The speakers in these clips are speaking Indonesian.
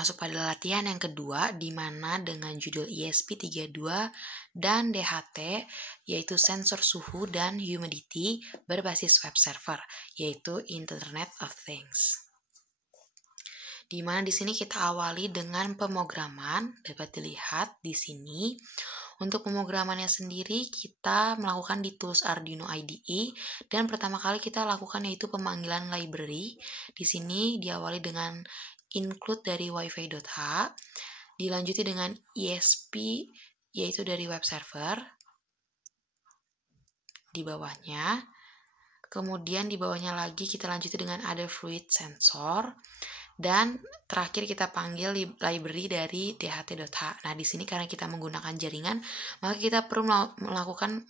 Masuk pada latihan yang kedua, di mana dengan judul ESP32 dan DHT, yaitu sensor suhu dan humidity berbasis web server, yaitu Internet of Things. Di mana di sini kita awali dengan pemrograman, dapat dilihat di sini. Untuk pemrogramannya sendiri, kita melakukan di tools Arduino IDE, dan pertama kali kita lakukan yaitu pemanggilan library. Di sini diawali dengan include dari wifi.h, dilanjuti dengan ESP yaitu dari web server di bawahnya, kemudian di bawahnya lagi kita lanjuti dengan ada fluid sensor, dan terakhir kita panggil library dari dht.h. Nah, di sini karena kita menggunakan jaringan, maka kita perlu melakukan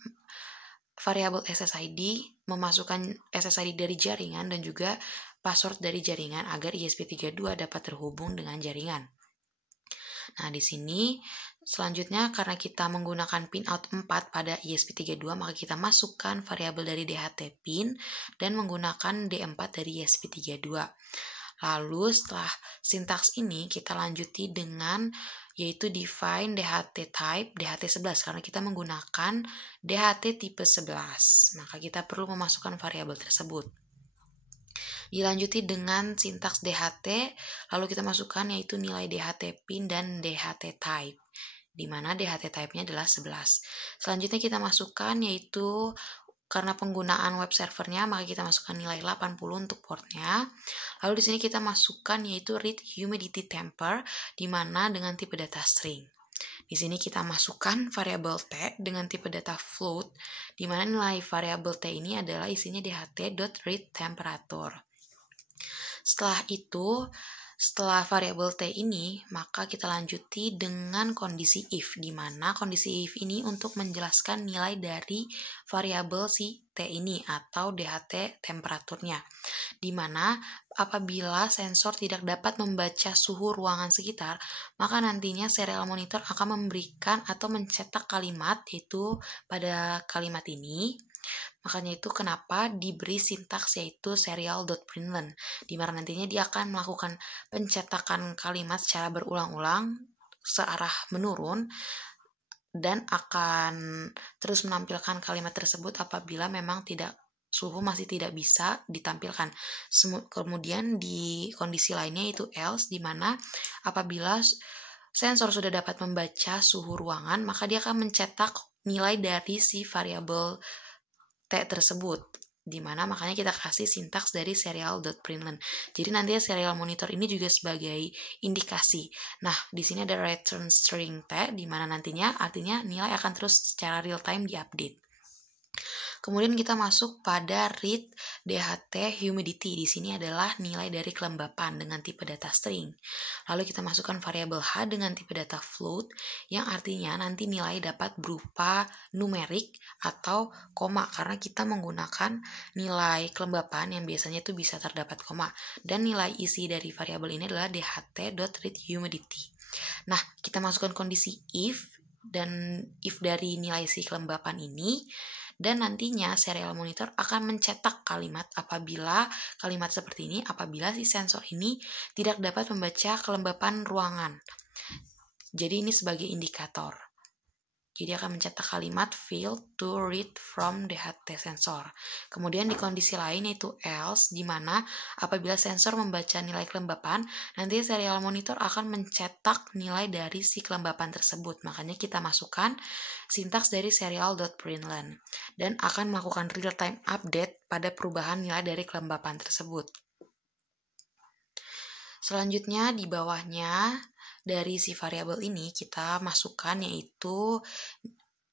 variabel SSID, memasukkan SSID dari jaringan dan juga password dari jaringan agar ESP32 dapat terhubung dengan jaringan. Nah, di sini selanjutnya karena kita menggunakan pinout 4 pada ESP32, maka kita masukkan variabel dari DHT pin dan menggunakan D4 dari ESP32. Lalu setelah sintaks ini kita lanjuti dengan yaitu define DHT type DHT11 karena kita menggunakan DHT tipe 11. Maka kita perlu memasukkan variabel tersebut. Dilanjuti dengan sintaks DHT, lalu kita masukkan yaitu nilai DHT pin dan DHT type, di mana DHT type-nya adalah 11. Selanjutnya kita masukkan yaitu karena penggunaan web servernya, maka kita masukkan nilai 80 untuk portnya. Lalu di sini kita masukkan yaitu read humidity temper, di mana dengan tipe data string. Di sini kita masukkan variabel T dengan tipe data float, di mana nilai variabel T ini adalah isinya dht.read temperature. Setelah itu, setelah variabel T ini, maka kita lanjuti dengan kondisi if, di mana kondisi if ini untuk menjelaskan nilai dari variabel si T ini atau DHT temperaturnya, di mana apabila sensor tidak dapat membaca suhu ruangan sekitar, maka nantinya serial monitor akan memberikan atau mencetak kalimat, yaitu pada kalimat ini. Makanya itu kenapa diberi sintaks yaitu serial.println, di mana nantinya dia akan melakukan pencetakan kalimat secara berulang-ulang searah menurun dan akan terus menampilkan kalimat tersebut apabila memang suhu masih tidak bisa ditampilkan. Kemudian di kondisi lainnya yaitu else, di mana apabila sensor sudah dapat membaca suhu ruangan, maka dia akan mencetak nilai dari si variabel T tersebut, di mana makanya kita kasih sintaks dari serial.println. Jadi nanti serial monitor ini juga sebagai indikasi. Nah, di sini ada return string T, di mana nantinya artinya nilai akan terus secara real time diupdate. Kemudian kita masuk pada read DHT humidity. Di sini adalah nilai dari kelembapan dengan tipe data string. Lalu kita masukkan variabel H dengan tipe data float, yang artinya nanti nilai dapat berupa numerik atau koma, karena kita menggunakan nilai kelembapan yang biasanya itu bisa terdapat koma. Dan nilai isi dari variabel ini adalah dht.readHumidity. Nah, kita masukkan kondisi if, dan if dari nilai si kelembapan ini, dan nantinya serial monitor akan mencetak kalimat apabila kalimat seperti ini, apabila si sensor ini tidak dapat membaca kelembapan ruangan. Jadi ini sebagai indikator. Jadi akan mencetak kalimat fail to read from DHT sensor. Kemudian di kondisi lain yaitu else, di mana apabila sensor membaca nilai kelembapan, nanti serial monitor akan mencetak nilai dari si kelembapan tersebut. Makanya kita masukkan sintaks dari serial.println dan akan melakukan real-time update pada perubahan nilai dari kelembapan tersebut. Selanjutnya di bawahnya dari si variabel ini kita masukkan yaitu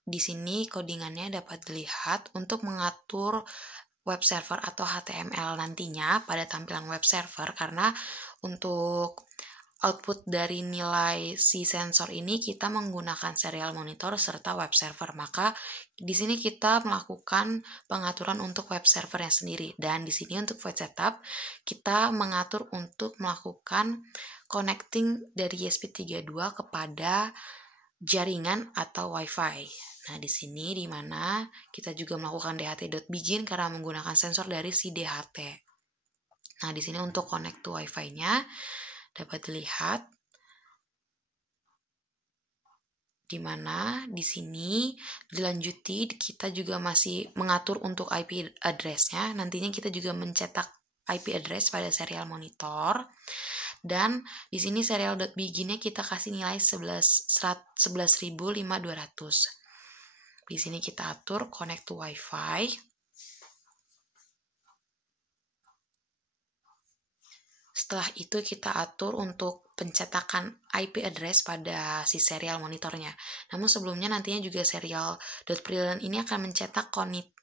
di sini codingannya dapat dilihat untuk mengatur web server atau HTML nantinya pada tampilan web server, karena untuk output dari nilai si sensor ini kita menggunakan serial monitor serta web server. Maka di sini kita melakukan pengaturan untuk web servernya sendiri, dan di sini untuk void setup kita mengatur untuk melakukan connecting dari ESP32 kepada jaringan atau wifi. Nah, di sini di mana kita juga melakukan dht.begin karena menggunakan sensor dari si DHT. Nah, di sini untuk connect to wifi-nya dapat dilihat Dimana di sini dilanjuti kita juga masih mengatur untuk IP address-nya. Nantinya kita juga mencetak IP address pada serial monitor. Dan di sini serial.begin-nya kita kasih nilai 11.500. Di sini kita atur connect to Wi-Fi. Setelah itu kita atur untuk pencetakan IP address pada si serial monitornya. Namun sebelumnya nantinya juga serial.priln ini akan mencetak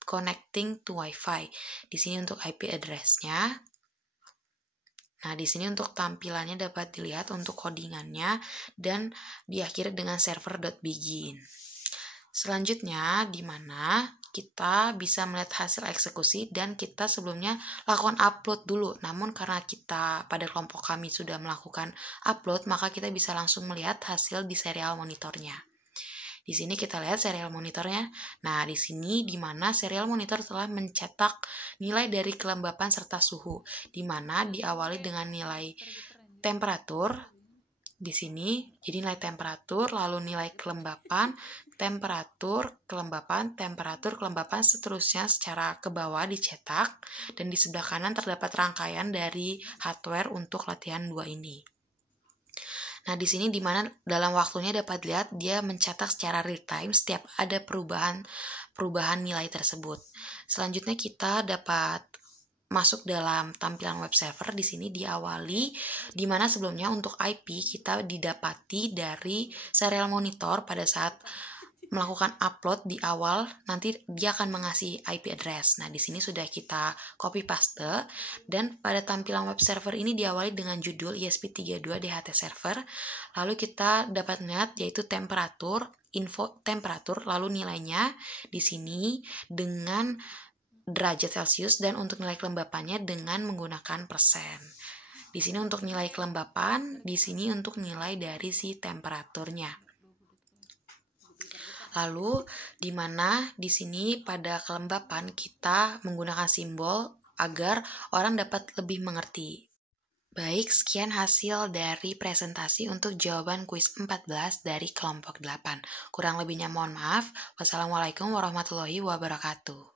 connecting to Wi-Fi. Di sini untuk IP address-nya. Nah, di sini untuk tampilannya dapat dilihat untuk codingannya dan diakhiri dengan server.begin. Selanjutnya, di mana kita bisa melihat hasil eksekusi dan kita sebelumnya lakukan upload dulu. Namun karena kita pada kelompok kami sudah melakukan upload, maka kita bisa langsung melihat hasil di serial monitornya. Di sini kita lihat serial monitornya. Nah, di sini di mana serial monitor telah mencetak nilai dari kelembapan serta suhu, di mana diawali dengan nilai temperatur. Di sini, jadi nilai temperatur, lalu nilai kelembapan, temperatur, kelembapan, seterusnya secara ke bawah dicetak, dan di sebelah kanan terdapat rangkaian dari hardware untuk latihan 2 ini. Nah, di sini di mana dalam waktunya dapat lihat dia mencetak secara real time setiap ada perubahan nilai tersebut. Selanjutnya kita dapat masuk dalam tampilan web server. Di sini diawali di mana sebelumnya untuk IP kita didapati dari serial monitor pada saat melakukan upload di awal, nanti dia akan mengasih IP address. Nah, di sini sudah kita copy paste dan pada tampilan web server ini diawali dengan judul ESP32 DHT server. Lalu kita dapat melihat yaitu temperatur, info temperatur, lalu nilainya di sini dengan derajat Celcius dan untuk nilai kelembapannya dengan menggunakan persen. Di sini untuk nilai kelembapan, di sini untuk nilai dari si temperaturnya. Lalu di mana di sini pada kelembapan kita menggunakan simbol agar orang dapat lebih mengerti. Baik, sekian hasil dari presentasi untuk jawaban kuis 14 dari kelompok 8. Kurang lebihnya mohon maaf. Wassalamualaikum warahmatullahi wabarakatuh.